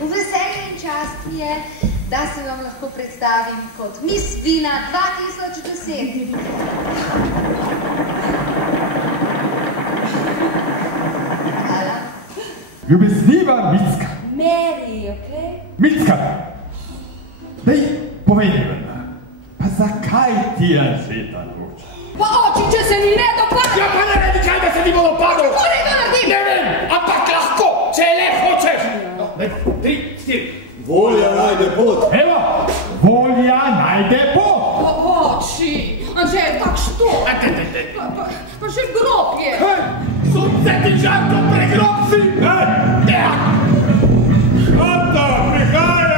V veselje in čast mi je, da se vam lahko predstavim kot Miss Vina 2010. Hvala. Ljubezniva Micka. Mary, okej? Micka! Daj, povej mi vendar, pa zakaj ti je Anžeta noče? Pa oči, če se mi ne dopada! Ja, pa naredi kaj, da se ni bo dopadlo! Kako ne to naredim? Ne vem, ampak lahko, če le hočeš! No, 3, 4. Volja najde pot. Evo, volja najde pot! Oči, Anže, tak što? Pa že grob je. Sunce ti žarko pregrob si! Šata, prihaja!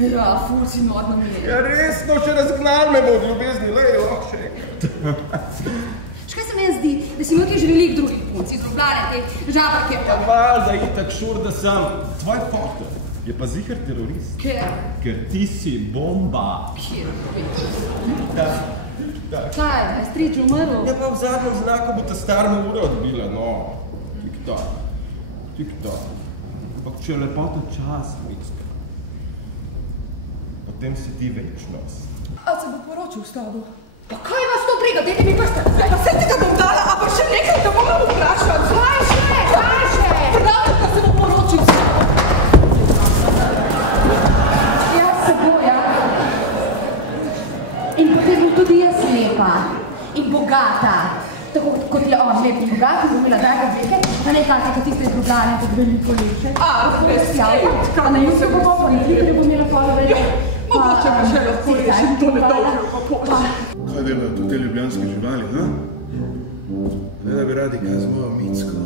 Ja, ful si nodno mi je. Ja, resno, če razgnal me bo od ljubezni, lej, lahko še enkrat. Škaj se meni zdi, da si imel ti že veliko drugih punc, iz Ljubljane, te žabrke. Ja, valjda itak šur, da sem. Tvoj fotor je pa ziher terorist. Ker? Ker ti si bomba. Kjer? Tak. Kaj, je strič umrl? Ja, pa v zadnjem znaku bo ta starna ura odbila, no. Tik-tak. Tik-tak. Ampak če je lepota čas, Micka, potem si ti večnost. A se bo poročil s tabo? Pa kaj vas to briga, dajte mi prste? Pa se ti ga bom dala, a pa še nekaj, da moram vprašati. Kaj še? Pravi, pa se bo poročil s tabo. Ja, se bo, ja. In potem bom tudi jaz lepa in bogata. Tako kot je on lep in bogat, bom imela draga veke, a ne kati, kot tiste iz Ljubljane, kot veliko leše. A, res javno. A na jutro bo pa nekaj bom imela polo veliko. Mogoče me že lahko rešim to nedolžjo pa pošlo. Kaj delajo to te ljubljanske živali, ha? Ne da bi radi kaj z mojo Micko.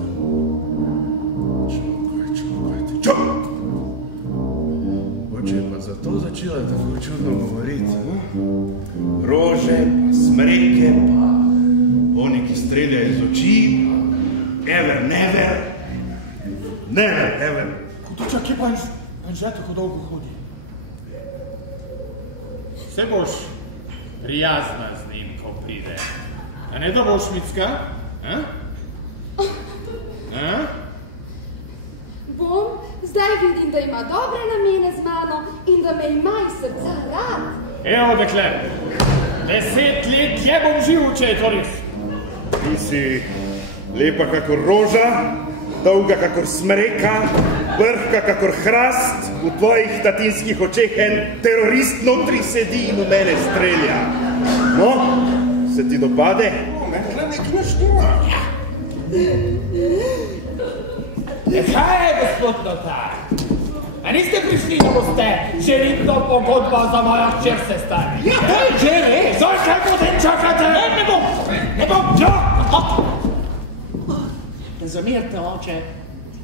Čakaj, čak! Oče je pa zato začela tako čudno govoriti, ha? Rože, pa smreke, pa oni, ki streljajo iz oči, ever, never, Kutoča, kje pa Anže tako dolgo hodi? Se boš prijazna z njim, ko pride. A ne da boš, Micka? Bom, zdaj vidim, da ima dobre namene z mano in da me ima iz srca rad. Evo, dekle, 10 let je bom živ, če je to res. Ti si lepa kakor roža, dolga kakor smreka, vrhka kakor hrast, v tvojih tatinskih očeh en terorist notri sedi in v mene strelja. No, se ti dopade? Mekle nekaj naštima. Kaj je, gospod notar? A niste prišli, da boste želitno pogodbo za mojo hčer sestavili? Ja, to je že res. Zakaj potem čakate? Ne bom. Ne zamerite, oče.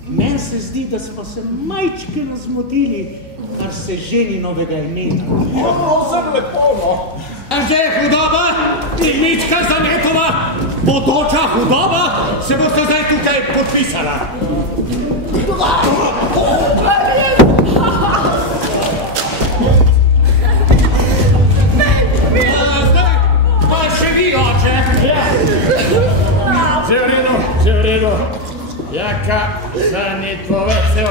Meni se zdi, da smo se majčkeno zmotili, kar se ženi novega imena. Prosim, lepo, no. Anže Hudoba in Micka Zanetova, bodoča Hudoba, se boste zdaj tukaj podpisala. Zdaj pa še vi, oče. Vse v redu. Jaka Zanetvovecev.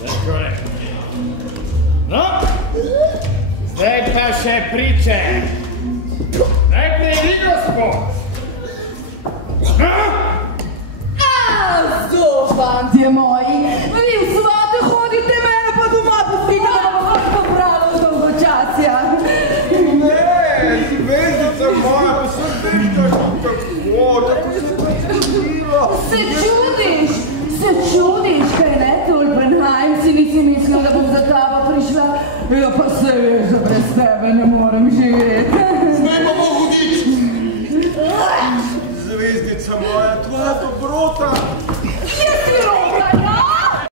Tako je. No, Zdaj pa še priče. Najprej vi, gospod. Zo, fantje moji, vi v svate hodite, mene pa doma pustite, da vam vas pobralo v dolgočasja. Ne, zvezdica moja, pa sem vešta tako, tako se počutila. Se čudiš, kaj ne, Tulpenheim, si nisi mislil, da bom za taba prišla? Ja, pa se veš, da brez tebe ne morem živeti. Zdaj pa bo hudič. Zvezdica moja, tvoja dobrota. Je si